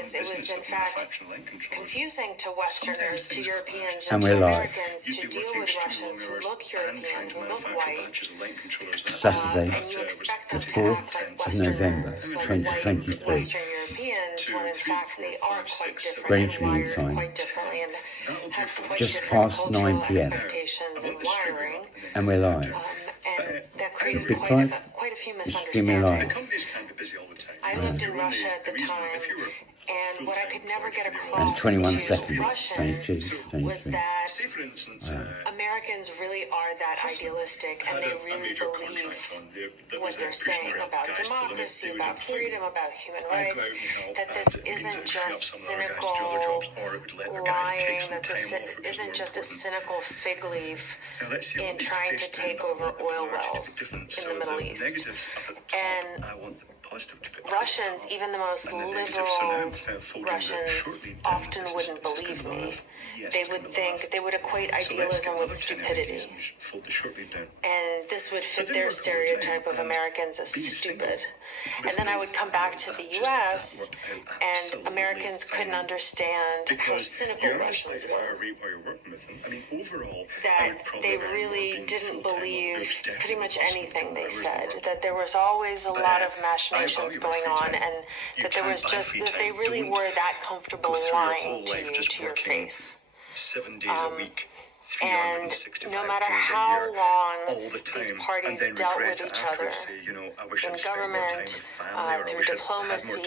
because it was in fact confusing to Westerners, to Europeans, And and to we're live. Americans to deal with Russians who look European, who look white, Saturday, and you expect the them to act 4th like of November, Westerners, like white 2023. Western Europeans, when in fact they are quite different Greenwich and Mean wired Time. quite differently and have quite Just different past 9 cultural p.m. expectations and wiring. And we're live. And that created Big quite five. A few Just give me a like. misunderstandings. I lived in Russia at the time, and what I could never get across And 21 to seconds, Russians 22, was 23. that Americans really are that idealistic, and they really believe what they're saying about democracy, about freedom, about human rights, that this isn't just cynical lying, that this isn't just a cynical fig leaf in trying to take over oil wells in the Middle East. And Russians, even the most liberal Russians, often wouldn't believe me. They would equate idealism with stupidity. And this would fit their stereotype of Americans as stupid. And then I would come back to the U.S., and Americans couldn't understand how cynical Russians were. That they really didn't believe pretty much anything they said. That there was always a lot of machinations going on, and that there was just that they really were that comfortable lying to you to your face. 7 days a week. And no matter how long these parties dealt with each other in government, through diplomacy,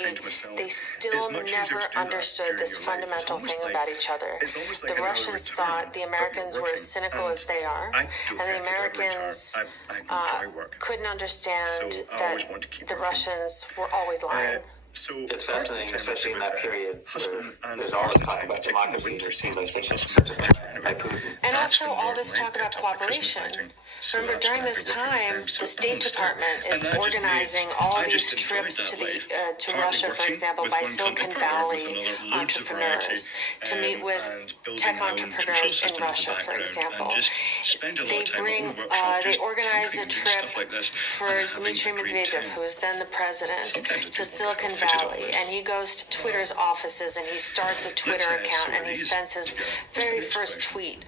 they still never understood this fundamental thing about each other. The Russians thought the Americans were as cynical as they are, and the Americans couldn't understand that the Russians were always lying. So it's fascinating, especially in that period where there's all this talk about democracy, it seems like such a threat by Putin. And also all this talk about cooperation. Remember, during this time, the State Department is organizing all these trips to Russia, for example, by Silicon Valley entrepreneurs to meet with tech entrepreneurs in Russia, for example. They organize a trip for Dmitry Medvedev, who is then the president, to Silicon Valley, and he goes to Twitter's offices and he starts a Twitter account and he sends his very first tweet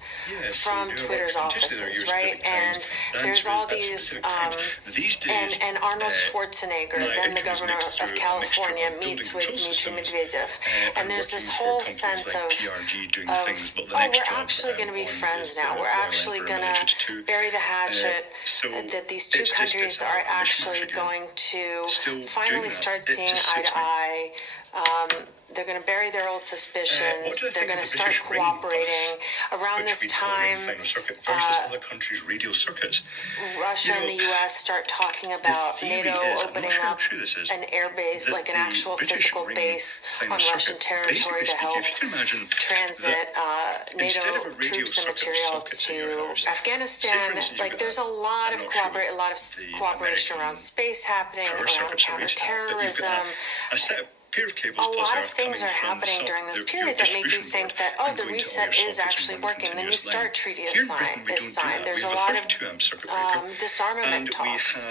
from Twitter's offices, right? And there's all these, and Arnold Schwarzenegger, then the governor of California, meets with Dmitry Medvedev, and there's this whole sense of we're actually going to be friends now. We're actually going to bury the hatchet. That these two countries are actually going to finally start seeing eye to eye. They're going to bury their old suspicions. They're going to start cooperating. Around this time, Russia and the U.S. start talking about NATO opening up an air base, like an actual physical base on Russian territory to help transit NATO troops and material to Afghanistan. Like, there's a lot of cooperation around space happening, around counterterrorism. A lot of things are happening during this period that make you think that, the reset is actually working. The New START Treaty is signed. There's a lot of disarmament talks.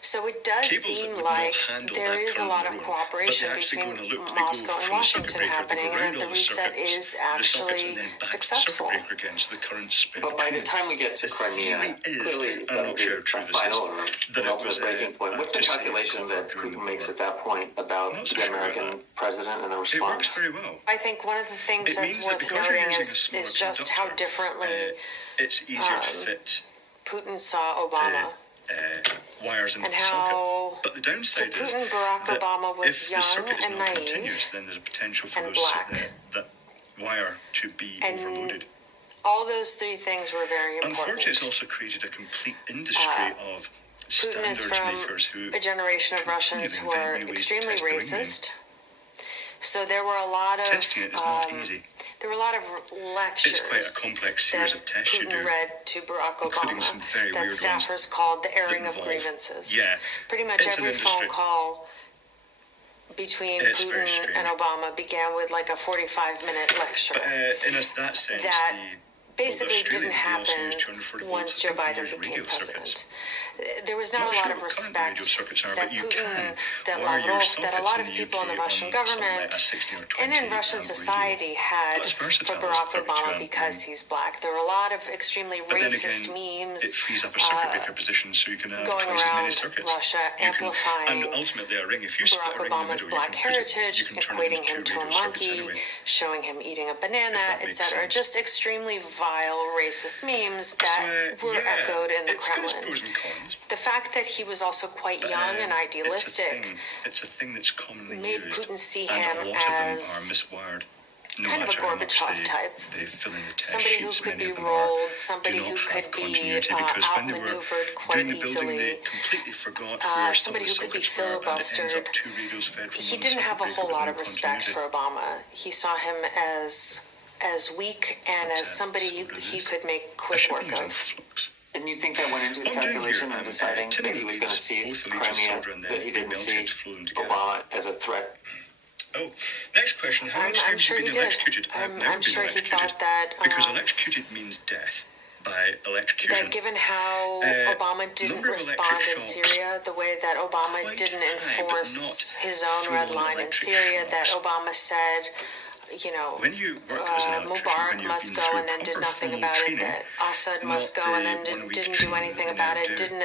So it does seem like there is a lot of cooperation between Moscow and Washington happening, and that the reset is actually successful. But by the time we get to Crimea, clearly that'll be the final or the ultimate breaking point. What's the calculation that Putin makes at that point about the American president and the response? It works very well. I think one of the things that's worth noting is just how differently it's easier to fit Putin saw Obama. Wires in and the how socket. But the downside Putin, is Barack that Obama was if young the circuit is and not naive continuous, then there's a potential for and those black. that wire to be overloaded. All those three things were very important. Unfortunately, it's also created a complete industry of Putin is standards makers from who a generation of Russians who are extremely racist. So there were a lot of testing it is not easy. There were a lot of lectures. It's quite a complex series that of tests you Putin do, read to Barack including Obama some very that weird staffers ones called the airing that of involve- grievances. Yeah, Pretty much it's an every phone industry. call between It's very Putin strange. and Obama began with like a 45-minute lecture. But in that sense, That basically didn't happen once Joe Biden became president. There was not a lot of respect that Putin, that Lavrov, that a lot of people in the Russian government and in Russian society had for Barack Obama because he's black. There were a lot of extremely racist memes going around Russia, amplifying Barack Obama's black heritage, equating him to a monkey, showing him eating a banana, etc. Just extremely vile racist memes that were echoed in the Kremlin. The fact that he was also quite young and idealistic it's a thing that's commonly made used, Putin see and him a lot of them as are miswired. No kind of a matter how much Gorbachev type. They fill in the test Somebody who sheets, could many be of them rolled, do somebody not who have could be continuity, because when they were outmaneuvered quite doing the building, easily. they completely forgot where some Somebody of the who could be sockets were, and it ends filibustered. up 2 radios fed from He one didn't have a circuit whole breaker lot with of no respect continuity. for Obama. He saw him as weak and as somebody he could make quick Shipping work is in of. flux. And you think that went into his What I'm doing calculation here, in deciding that he was going to both seize allegiance Crimea, solder and then that he didn't see remelted, flew them together. Obama as a threat? Oh, next question. How many I'm times sure have you he been did. electrocuted? I've never I'm been sure he electrocuted. thought that Because electrocuted means death by electrocution. that given how Obama didn't number of respond electric in shocks, Syria, the way that Obama quite didn't high, but enforce not his own red full-on line in electric Syria, that shocks. Obama said, When you work as an electrician, Mubarak when you've must been go through and then did proper nothing formal about it, training, that Assad must not go and the then one-week didn't do training anything that they about now it, do. didn't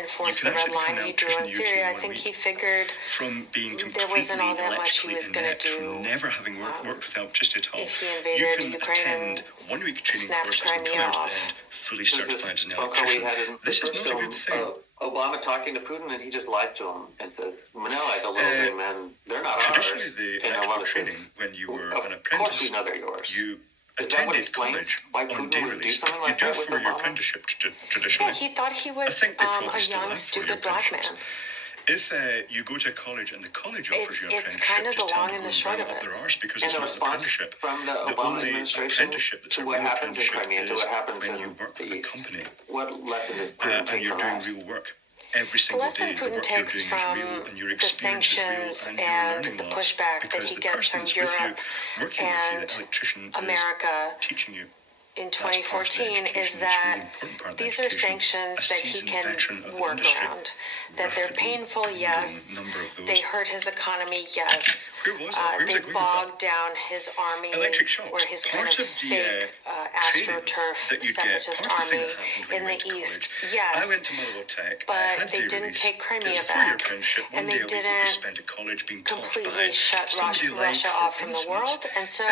enforce You the can red actually line become he an drew in electrician in Syria. I 1 think week. he figured From being there completely wasn't all that much he electrically was going inept, to do from never having worked with electricity at all. if he You invaded can Ukraine attend and 1 week training snapped courses and come Crimea out off. at the end fully This is certified as an phone call we electrician. had in the This is first not a good film, thing. Obama talking to Putin, and he just lied to him and said, Manila, the little green men, they're not Traditionally, ours. the And I electrical want to say, training, when you were of an course apprentice, we know they're yours. you Is that what attended explains college why on Putin day would do release. something You like do that it with for your Obama? apprenticeship Yeah, traditionally. he thought he I was think they a probably still young, have for your stupid black man. apprenticeships. If you go to a college and the college offers you an It's apprenticeship, kind of the just tell long them and to the go short and of up it. their arse because And it's the not an response apprenticeship. from the The Obama only administration apprenticeship that's to a what real happens in apprenticeship Crimea, to is what happens when in you work the with a East. company What lesson is Putin and take you're from doing that? real work. Every The single lesson day, the Putin work you're takes doing is from real, and your the experience is real, sanctions and you're and learning the lots, pushback that because he the gets person from that's with you, Europe working with you, and the electrician, America is teaching you. in That's part of the 2014 education. is It's a that really important part of the these are education. sanctions A that he seasoned can veteran of the work industry, around, that they're rapidly painful, dwindling yes, number of those. they hurt his economy, yes, Where was I? Where was I they going with that? bogged down his army, Electric shocks. or his kind Part of of the fake training astroturf that you get, separatist part of the thing army that happened when in you went the to East, college. yes, I went to Motherwell Tech. I but had they day didn't release. take It was Crimea a 4-year back, apprenticeship. and One they day a week would be didn't spent at college being taught completely by shut somebody like, Russia for off from the instance, world, and so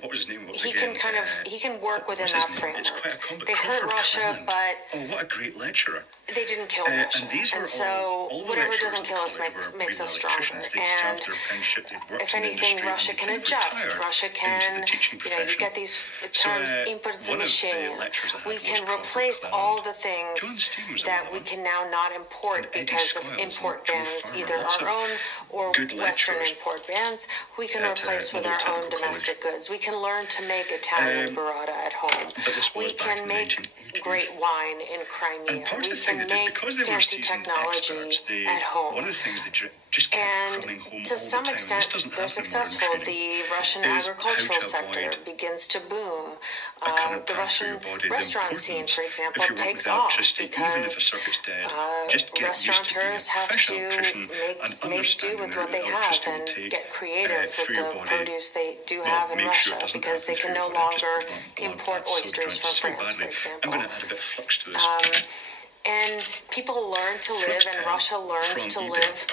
what was his name? What was he again? can kind of he can work within what's his that name? framework. It's quite a combat. They hurt Crawford Russia, Cleland. but Oh, what a great lecturer. they didn't kill Russia, And these were and so so all the whatever lecturers doesn't at kill us college were makes real us stronger. electricians. They'd And served their apprenticeship, they'd worked if in the anything, industry, Russia and they can kind of adjust. retired Russia into can, the teaching you profession. get these terms, one of the importization. lecturers I had We was can Crawford replace Cleland. all the things John Steen was that another we one. can now not import And Eddie because of Skiles import and Joe bans, Farmer, either lots our of own or good Western lecturers import bans. We can at, replace with Motherwell our own Technical domestic goods. We can learn to make Italian burrata at home. But this was We back can in the make 1980s. great wine in Crimea. And part of We the thing can they did, make because they were fancy seasoned technology experts, they, at home. one of the things they just kept And running home to all some the time, extent, and this doesn't they're happen in modern successful. training, The Russian is how agricultural to sector avoid begins to boom. a current The path through your Russian body. The restaurant scene, importance, for example, if you're working takes with off electricity, even if a because circuit's dead, just get used to being a restaurateurs have professional to electrician and make do understanding with that what they have electricity will and take get creative with through your the body. produce they do Well, have in make sure Russia it doesn't because they happen can through no your body, just longer blood import clots, so oysters drowned from so France, for badly. I'm example. going to add a bit of flux to this. And people learn to live, Flux and pen Russia learns from to eBay. live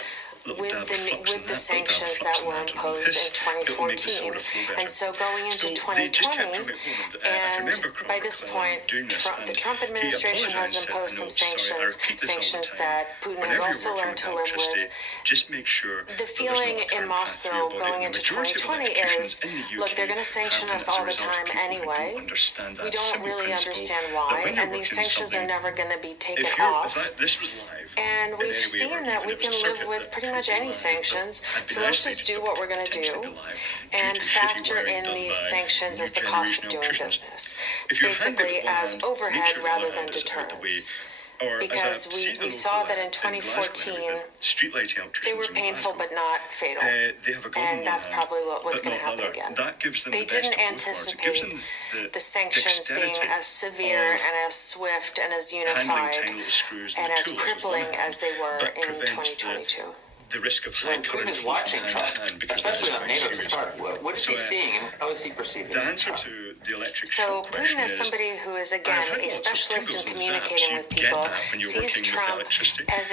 Little with dab of the flux in with the that, little dab of sanctions flux that in were that, and imposed hiss, in it'll make the 2014. soda flow better. And so going into So they just kept 2020, coming home. I and remember by Crawford this Cleland point, doing this, the and Trump he administration has apologized, imposed said, some "No, sorry, I sanctions, repeat this all the sanctions time. that Putin has Whenever also you're working learned with to live electricity, with. just make sure The that there's feeling not a in current path through your Moscow body. going And into the majority of 2020 electricians is, in the UK look, they're going to sanction have us been as a all the result of time people who anyway. don't understand that We don't simple really principle understand that why, when you're and these working sanctions are something, never going to be taken if you're, off. if this was live, And in we've any way, seen or that even we if it can was a live circuit with that pretty could much be any live, sanctions. but had been So let's just isolated do but what could we're going to potentially do be live and due to shitty factor wiring in done these by sanctions new as the cost of generation doing electricians. business, If your hand goes basically one as hand, make overhead sure the rather other than hand is out the way. deterrence. Or because we saw that in 2014 they were painful but not fatal, and that's probably what's going to happen again. They didn't anticipate the sanctions being as severe and as swift and as unified and as crippling as they were in 2022. The risk of high current is watching Trump, especially on NATO to start. What is he seeing and how is he perceiving the answer to the electric So shock question Putin is somebody who is, again, a specialist in communicating with people, sees Trump as